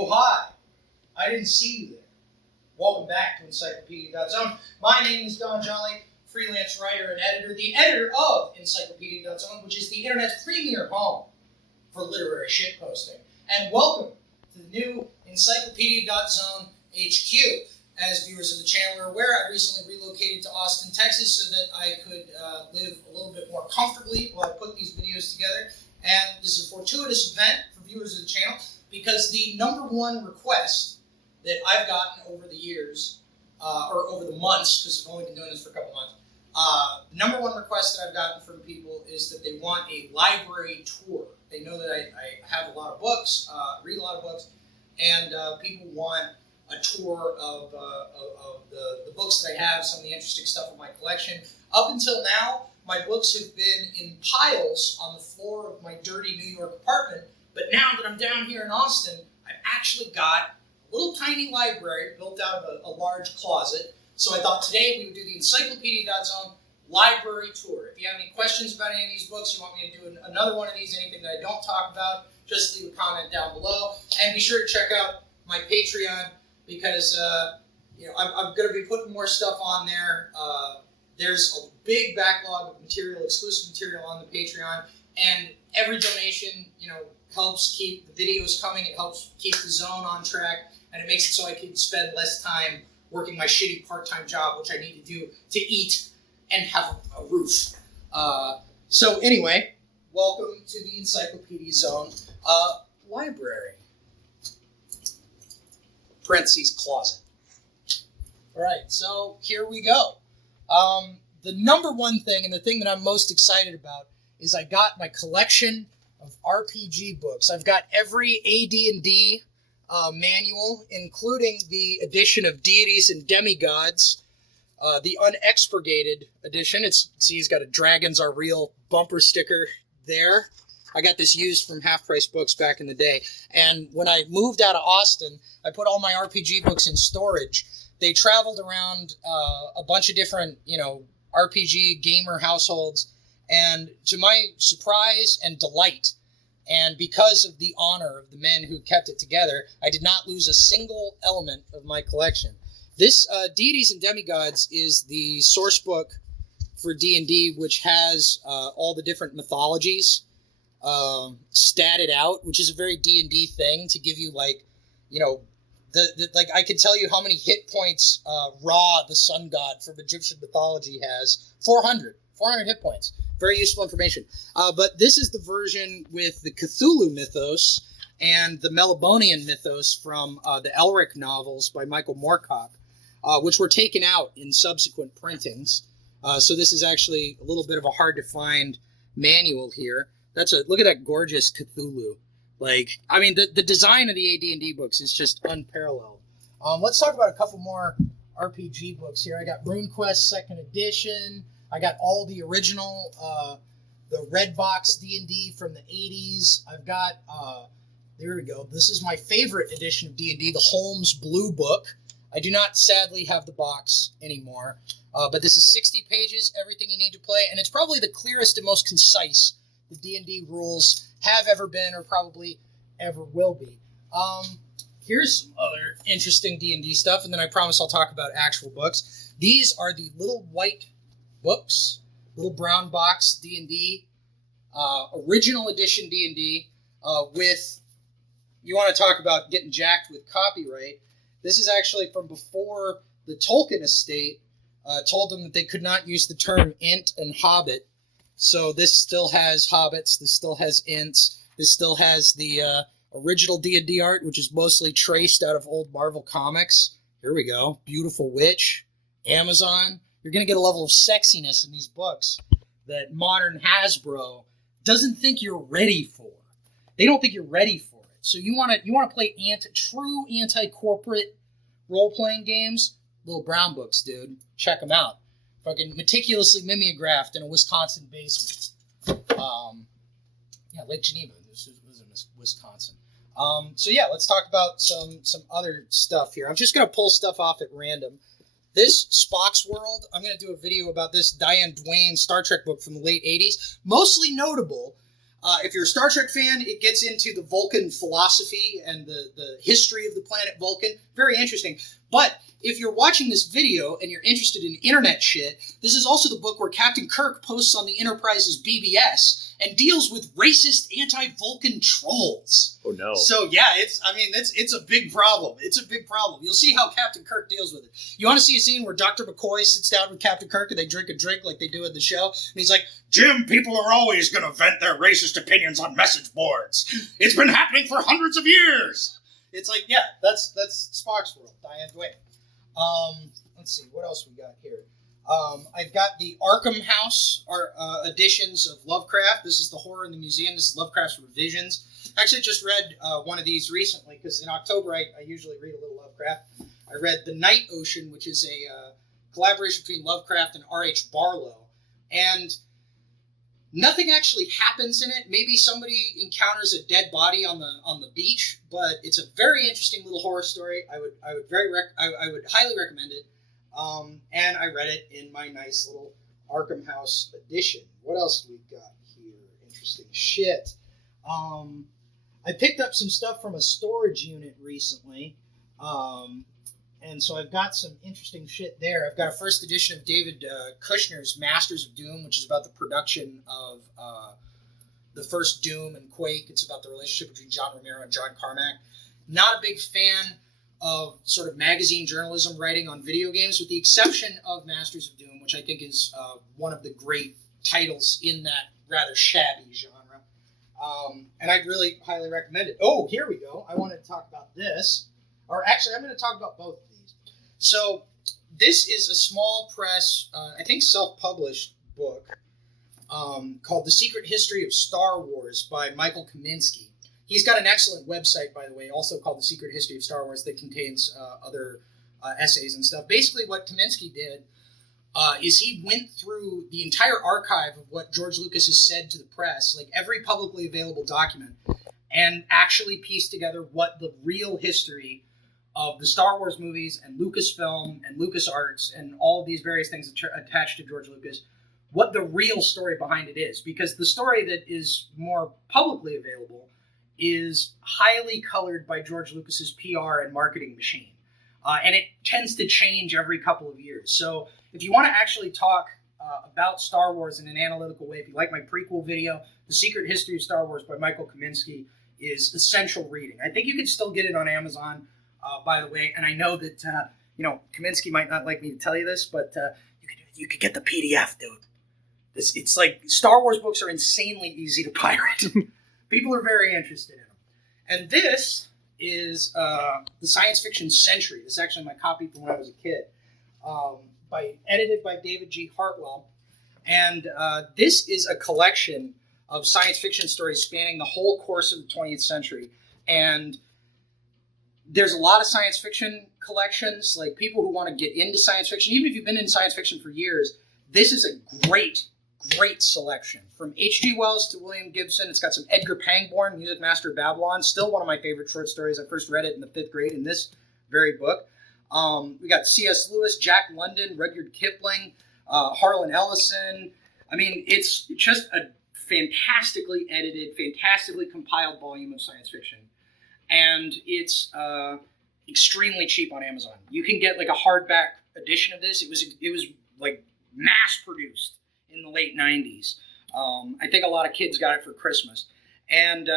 Oh, hi. I didn't see you there. Welcome back to Encyclopedia.zone. My name is Don Jolly, freelance writer and editor, the editor of Encyclopedia.zone, which is the internet's premier home for literary shitposting. And welcome to the new Encyclopedia.zone HQ. As viewers of the channel are aware, I recently relocated to Austin, Texas, so that I could live a little bit more comfortably while I put these videos together. And this is a fortuitous event for viewers of the channel because the number one request that I've gotten over the years, or over the months, because I've only been doing this for a couple months, the number one request that I've gotten from people is that they want a library tour. They know that I have a lot of books, read a lot of books, and people want a tour of the books that I have, some of the interesting stuff in my collection. Up until now, my books have been in piles on the floor of my dirty New York apartment, but now that I'm down here in Austin, I've actually got a little tiny library built out of a large closet. So I thought today we would do the Encyclopedia.zone library tour. If you have any questions about any of these books, you want me to do another one of these, anything that I don't talk about, just leave a comment down below. And be sure to check out my Patreon because I'm going to be putting more stuff on there. There's a big backlog of material, exclusive material on the Patreon, and every donation, helps keep the videos coming. It helps keep the zone on track, and it makes it so I can spend less time working my shitty part-time job, which I need to do to eat and have a roof. So anyway, welcome to the Encyclopedia Zone library. Parentheses closet. All right, so here we go. The number one thing, and the thing that I'm most excited about, is I got my collection of RPG books. I've got every AD&D manual, including the edition of Deities and Demigods, the unexpurgated edition. See, he's got a Dragons Are Real bumper sticker there. I got this used from Half Price Books back in the day. And when I moved out of Austin, I put all my RPG books in storage. They traveled around a bunch of different, RPG gamer households. And to my surprise and delight, and because of the honor of the men who kept it together, I did not lose a single element of my collection. This Deities and Demigods is the source book for D&D, which has all the different mythologies statted out, which is a very D&D thing to give you, I can tell you how many hit points Ra, the sun god from Egyptian mythology, has. 400 hit points. Very useful information. But this is the version with the Cthulhu mythos and the Melibonian mythos from the Elric novels by Michael Moorcock, which were taken out in subsequent printings. So this is actually a little bit of a hard-to-find manual here. Look at that gorgeous Cthulhu. The design of the AD&D books is just unparalleled. Let's talk about a couple more RPG books here. I got RuneQuest 2nd edition. I got all the original, the red box D&D from the 80s. I've got, there we go. This is my favorite edition of D&D, the Holmes Blue Book. I do not, sadly, have the box anymore. But this is 60 pages, everything you need to play. And it's probably the clearest and most concise the D&D rules have ever been or probably ever will be. Here's some other interesting D&D stuff, and then I promise I'll talk about actual books. These are the little white books, little brown box D&D, original edition D&D, with, you want to talk about getting jacked with copyright. This is actually from before the Tolkien estate told them that they could not use the term int and hobbit. So this still has hobbits, this still has ints, this still has the original D&D art, which is mostly traced out of old Marvel comics. Here we go. Beautiful Witch, Amazon. You're going to get a level of sexiness in these books that modern Hasbro doesn't think you're ready for. They don't think you're ready for it. So you want to play true anti-corporate role-playing games? Little brown books, dude. Check them out. Fucking meticulously mimeographed in a Wisconsin basement. Lake Geneva. This was in Wisconsin. Let's talk about some other stuff here. I'm just going to pull stuff off at random. This Spock's World, I'm going to do a video about this Diane Duane Star Trek book from the late 80s. Mostly notable If you're a Star Trek fan, it gets into the Vulcan philosophy and the history of the planet Vulcan. Very interesting. But if you're watching this video and you're interested in internet shit, this is also the book where Captain Kirk posts on the Enterprise's BBS and deals with racist anti-Vulcan trolls. Oh no. So yeah, it's a big problem. It's a big problem. You'll see how Captain Kirk deals with it. You want to see a scene where Dr. McCoy sits down with Captain Kirk and they drink a drink like they do in the show? And he's like, Jim, people are always going to vent their racist opinions on message boards. It's been happening for hundreds of years. It's like, yeah, that's Spock's world. Diane Duane. Let's see, what else we got here? I've got the Arkham House editions of Lovecraft. This is the Horror in the Museum. This is Lovecraft's Revisions. I actually just read one of these recently because in October I usually read a little Lovecraft. I read The Night Ocean, which is a collaboration between Lovecraft and R.H. Barlow. And nothing actually happens in it. Maybe somebody encounters a dead body on the beach, but it's a very interesting little horror story. I would highly recommend it. And I read it in my nice little Arkham House edition. What else do we got here? Interesting shit. I picked up some stuff from a storage unit recently. And so I've got some interesting shit there. I've got a first edition of David Kushner's Masters of Doom, which is about the production of the first Doom and Quake. It's about the relationship between John Romero and John Carmack. Not a big fan of sort of magazine journalism writing on video games, with the exception of Masters of Doom, which I think is one of the great titles in that rather shabby genre. And I'd really highly recommend it. Oh, here we go. I wanted to talk about this. Or actually, I'm going to talk about both of these. So this is a small press, I think self-published book called The Secret History of Star Wars by Michael Kaminsky. He's got an excellent website, by the way, also called The Secret History of Star Wars, that contains other essays and stuff. Basically, what Kaminsky did is he went through the entire archive of what George Lucas has said to the press, like every publicly available document, and actually pieced together what the real history of the Star Wars movies and Lucasfilm and LucasArts and all of these various things attached to George Lucas, what the real story behind it is. Because the story that is more publicly available is highly colored by George Lucas's PR and marketing machine. And it tends to change every couple of years. So if you want to actually talk about Star Wars in an analytical way, if you like my prequel video, The Secret History of Star Wars by Michael Kaminsky is essential reading. I think you can still get it on Amazon, by the way. And I know that, Kaminsky might not like me to tell you this, but you could get the PDF, dude. It's like Star Wars books are insanely easy to pirate. People are very interested in them. And this is the Science Fiction Century. This is actually my copy from when I was a kid, edited by David G. Hartwell. And this is a collection of science fiction stories spanning the whole course of the 20th century. And there's a lot of science fiction collections, like people who want to get into science fiction. Even if you've been in science fiction for years, this is a great selection. From H.G. Wells to William Gibson. It's got some Edgar Pangborn, Music Master of Babylon, still one of my favorite short stories. I first read it in the 5th grade in this very book. We got C.S. Lewis, Jack London, Rudyard Kipling, Harlan Ellison. I mean, it's just a fantastically edited, fantastically compiled volume of science fiction. And it's extremely cheap on Amazon. You can get like a hardback edition of this. It was like mass produced in the late 90s. I think a lot of kids got it for Christmas. And,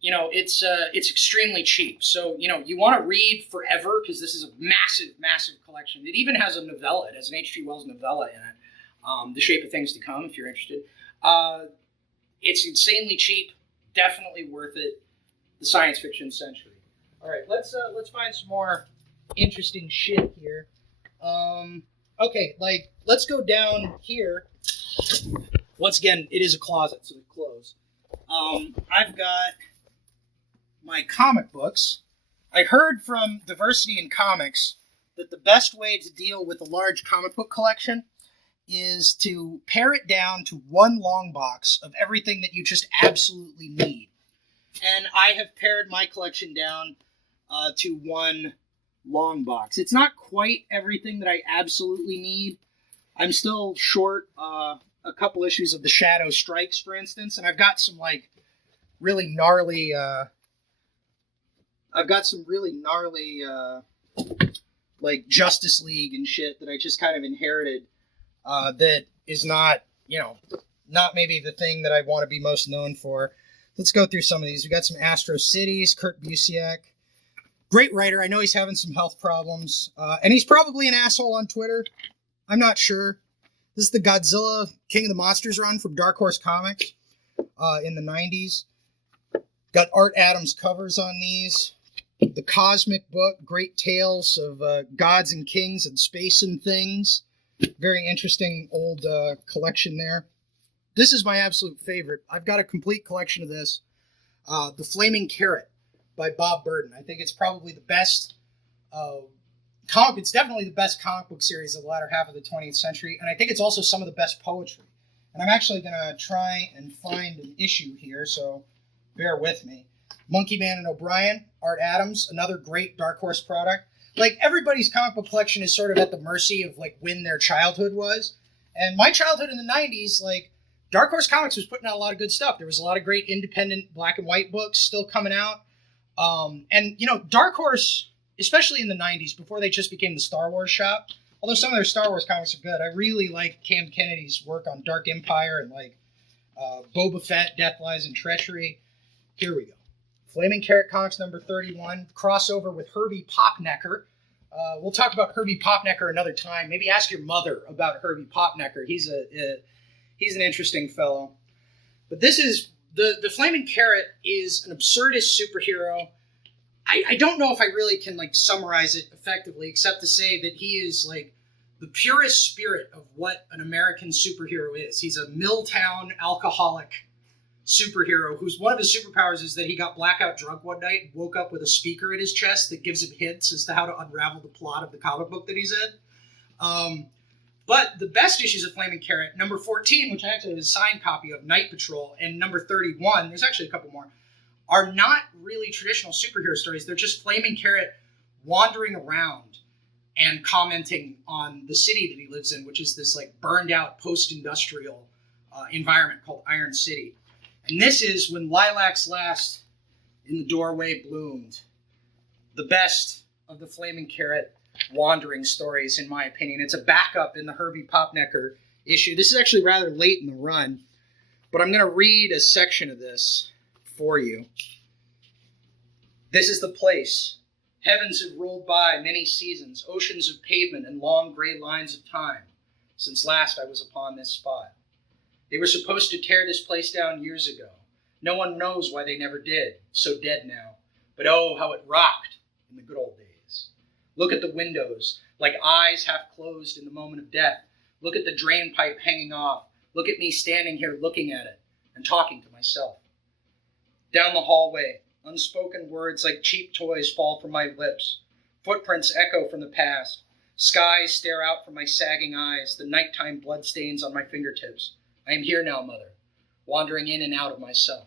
it's extremely cheap. So, you want to read forever because this is a massive, massive collection. It even has a novella. It has an H.G. Wells novella in it, The Shape of Things to Come, if you're interested. It's insanely cheap. Definitely worth it. The Science Fiction Century. All right, let's find some more interesting shit here. Okay, let's go down here. Once again, it is a closet, so it's closed. I've got my comic books. I heard from Diversity in Comics that the best way to deal with a large comic book collection is to pare it down to one long box of everything that you just absolutely need. And I have pared my collection down to one long box. It's not quite everything that I absolutely need. I'm still short a a couple issues of The Shadow Strikes, for instance, and I've got some like really gnarly like Justice League and shit that I just kind of inherited that is not, not maybe the thing that I want to be most known for. Let's go through some of these. We got some Astro Cities, Kurt Busiek. Great writer. I know he's having some health problems. And he's probably an asshole on Twitter. I'm not sure. This is the Godzilla King of the Monsters run from Dark Horse Comics in the 90s. Got Art Adams covers on these. The Cosmic Book, Great Tales of Gods and Kings and Space and Things. Very interesting old collection there. This is my absolute favorite. I've got a complete collection of this. The Flaming Carrot by Bob Burden. I think it's probably the best it's definitely the best comic book series of the latter half of the 20th century, and I think it's also some of the best poetry. And I'm actually going to try and find an issue here, so bear with me. Monkey Man and O'Brien, Art Adams, another great Dark Horse product. Like, everybody's comic book collection is sort of at the mercy of, like, when their childhood was. And my childhood in the 90s, like, Dark Horse Comics was putting out a lot of good stuff. There was a lot of great independent black and white books still coming out. And, Dark Horse, especially in the 90s, before they just became the Star Wars shop, although some of their Star Wars comics are good, I really like Cam Kennedy's work on Dark Empire and, like, Boba Fett, Death, Lies, and Treachery. Here we go. Flaming Carrot Comics number 31, crossover with Herbie Popnecker. We'll talk about Herbie Popnecker another time. Maybe ask your mother about Herbie Popnecker. He's an interesting fellow. But this is, the Flaming Carrot is an absurdist superhero. I don't know if I really can, like, summarize it effectively, except to say that he is, like, the purest spirit of what an American superhero is. He's a Milltown alcoholic superhero whose one of his superpowers is that he got blackout drunk one night and woke up with a speaker in his chest that gives him hints as to how to unravel the plot of the comic book that he's in. But the best issues of Flaming Carrot, number 14, which I actually have a signed copy of, Night Patrol, and number 31, there's actually a couple more, are not really traditional superhero stories. They're just Flaming Carrot wandering around and commenting on the city that he lives in, which is this, like, burned out post-industrial environment called Iron City. And this is When Lilacs Last in the Doorway Bloomed. The best of the Flaming Carrot wandering stories, in my opinion. It's a backup in the Herbie Popnecker issue. This is actually rather late in the run, but I'm going to read a section of this for you. This is the place. Heavens have rolled by many seasons, oceans of pavement and long gray lines of time, since last I was upon this spot. They were supposed to tear this place down years ago. No one knows why they never did, so dead now. But oh, how it rocked in the good old days. Look at the windows, like eyes half closed in the moment of death. Look at the drain pipe hanging off. Look at me standing here looking at it and talking to myself. Down the hallway, unspoken words like cheap toys fall from my lips. Footprints echo from the past. Skies stare out from my sagging eyes, the nighttime bloodstains on my fingertips. I am here now, Mother, wandering in and out of myself.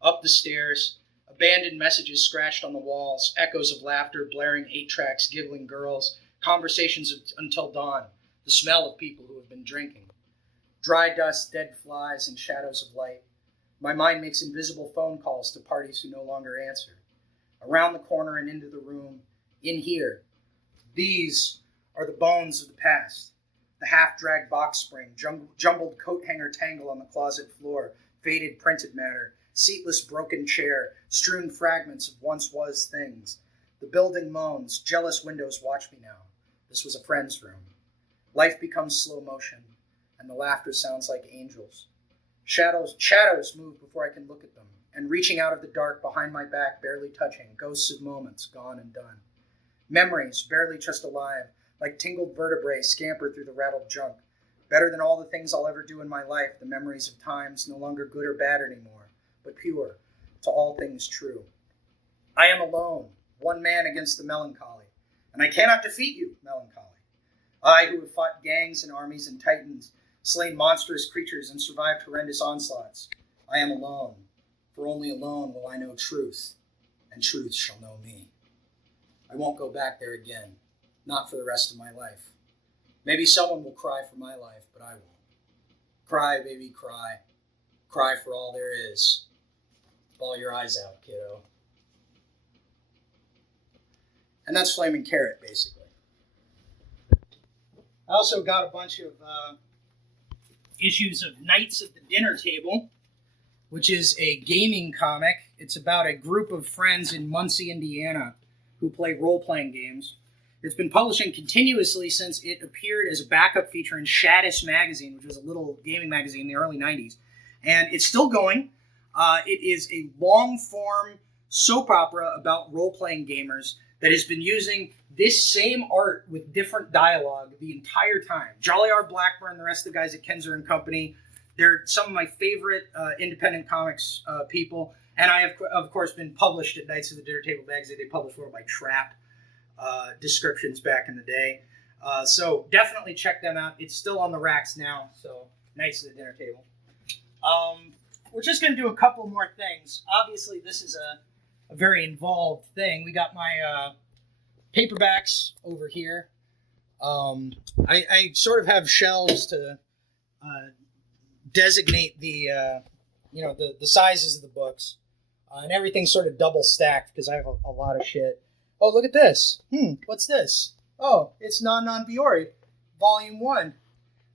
Up the stairs, abandoned messages scratched on the walls, echoes of laughter, blaring 8-tracks, giggling girls, conversations until dawn, the smell of people who have been drinking. Dry dust, dead flies, and shadows of light. My mind makes invisible phone calls to parties who no longer answer. Around the corner and into the room, in here, these are the bones of the past. The half-dragged box spring, jumbled coat hanger tangle on the closet floor, faded printed matter, seatless broken chair, strewn fragments of once-was things. The building moans, jealous windows watch me now. This was a friend's room. Life becomes slow motion, and the laughter sounds like angels. Shadows move before I can look at them, and reaching out of the dark behind my back, barely touching, ghosts of moments gone and done. Memories, barely just alive, like tingled vertebrae scamper through the rattled junk. Better than all the things I'll ever do in my life, the memories of times no longer good or bad anymore, but pure, to all things true. I am alone, one man against the melancholy, and I cannot defeat you, melancholy. I who have fought gangs and armies and titans, slain monstrous creatures and survived horrendous onslaughts. I am alone, for only alone will I know truth, and truth shall know me. I won't go back there again. Not for the rest of my life. Maybe someone will cry for my life, but I won't. Cry, baby, cry. Cry for all there is. Bawl your eyes out, kiddo. And that's Flaming Carrot, basically. I also got a bunch of issues of Knights of the Dinner Table, which is a gaming comic. It's about a group of friends in Muncie, Indiana, who play role-playing games. It's been publishing continuously since it appeared as a backup feature in Shaddis magazine, which was a little gaming magazine in the early 90s. And it's still going. It is a long-form soap opera about role-playing gamers that has been using this same art with different dialogue the entire time. Jolly R. Blackburn, the rest of the guys at Kenzer and Company, they're some of my favorite independent comics people. And I have, of course, been published at Knights of the Dinner Table magazine. They published one of my Trap descriptions back in the day. So definitely check them out. It's still on the racks now, so Knights of the Dinner Table. We're just going to do a couple more things. Obviously, this is a very involved thing. We got my paperbacks over here. I sort of have shelves to designate the sizes of the books, and everything's sort of double stacked because I have a lot of shit. Oh, look at this. What's this? Oh, it's Non Biori, Volume 1.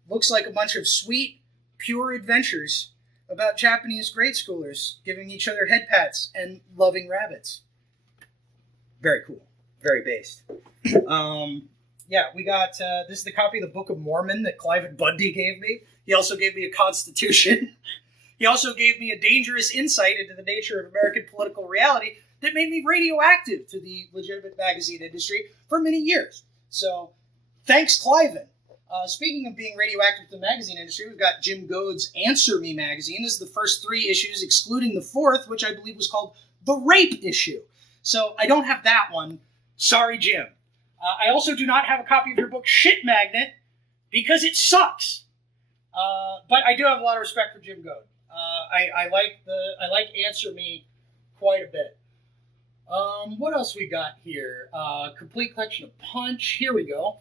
Looks like a bunch of sweet, pure adventures about Japanese grade schoolers giving each other head pats and loving rabbits. Very cool. Very based. We got, this is the copy of the Book of Mormon that Clive Bundy gave me. He also gave me a Constitution. He also gave me a dangerous insight into the nature of American political reality that made me radioactive to the legitimate magazine industry for many years. So, thanks, Cliven. Speaking of being radioactive to the magazine industry, we've got Jim Goad's Answer Me magazine. This is the first 3 issues, excluding the 4th, which I believe was called the Rape issue. So, I don't have that one. Sorry, Jim. I also do not have a copy of your book, Shit Magnet, because it sucks. But I do have a lot of respect for Jim Goad. I like Answer Me quite a bit. What else we got here? Complete collection of Punch. Here we go.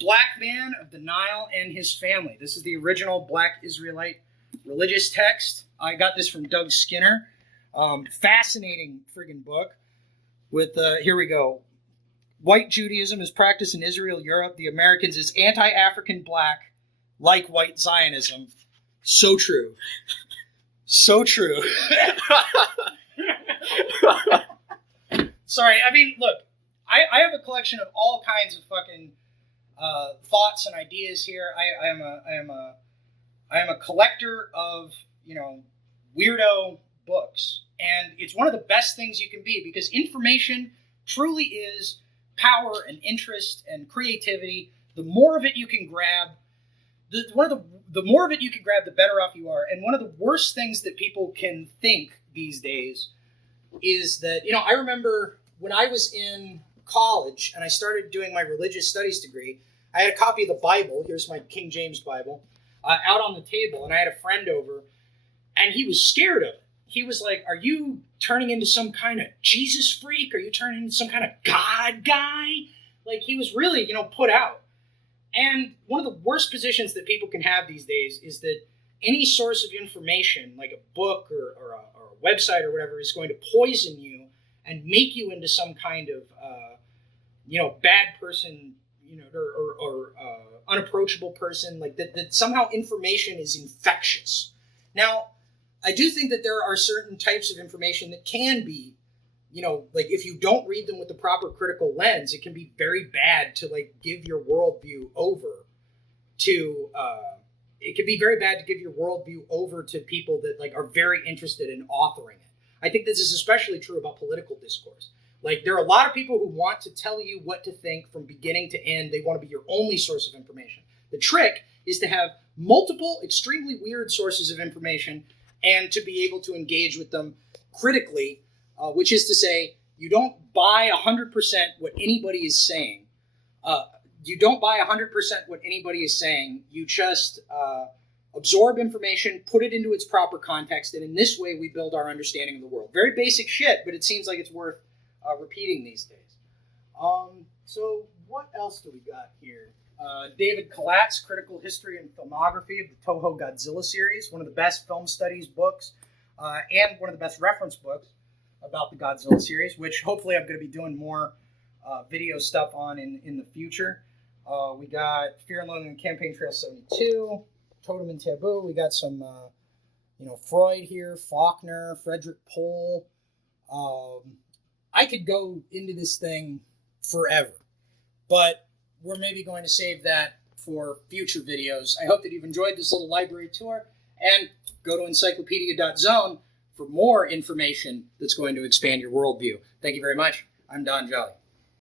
Black Man of the Nile and His Family. This is the original Black Israelite religious text. I got this from Doug Skinner. Fascinating friggin' book. With, here we go. White Judaism is practiced in Israel, Europe. The Americans is anti-African black, like white Zionism. So true. So true. Sorry, I mean, look, I have a collection of all kinds of fucking thoughts and ideas here. I am a collector of, weirdo books. And it's one of the best things you can be, because information truly is power and interest and creativity. The more of it you can grab, the more of it you can grab, the better off you are. And one of the worst things that people can think these days is that, I remember when I was in college and I started doing my religious studies degree, I had a copy of the Bible. Here's my King James Bible out on the table, and I had a friend over, and he was scared of it. He was like, are you turning into some kind of Jesus freak? Are you turning into some kind of God guy? Like, he was really, put out. And one of the worst positions that people can have these days is that any source of information, like a book or a website or whatever, is going to poison you and make you into some kind of, bad person, or unapproachable person, like that somehow information is infectious. Now, I do think that there are certain types of information that can be, like if you don't read them with the proper critical lens, it can be very bad to give your worldview over to, it can be very bad to give your worldview over to people that are very interested in authoring it. I think this is especially true about political discourse. There are a lot of people who want to tell you what to think from beginning to end. They want to be your only source of information. The trick is to have multiple extremely weird sources of information and to be able to engage with them critically, which is to say, you don't buy 100% what anybody is saying. You don't buy 100% what anybody is saying. You just absorb information, put it into its proper context, and in this way we build our understanding of the world. Very basic shit, but it seems like it's worth repeating these days. So what else do we got here? David Collat's Critical History and Filmography of the Toho Godzilla series, one of the best film studies books, and one of the best reference books about the Godzilla series, which hopefully I'm going to be doing more video stuff on in the future. We got Fear and Loathing in Campaign Trail 72, Totem and Taboo. We got some, Freud here, Faulkner, Frederick Pohl. I could go into this thing forever, but we're maybe going to save that for future videos. I hope that you've enjoyed this little library tour, and go to encyclopedia.zone for more information that's going to expand your worldview. Thank you very much. I'm Don Jolly.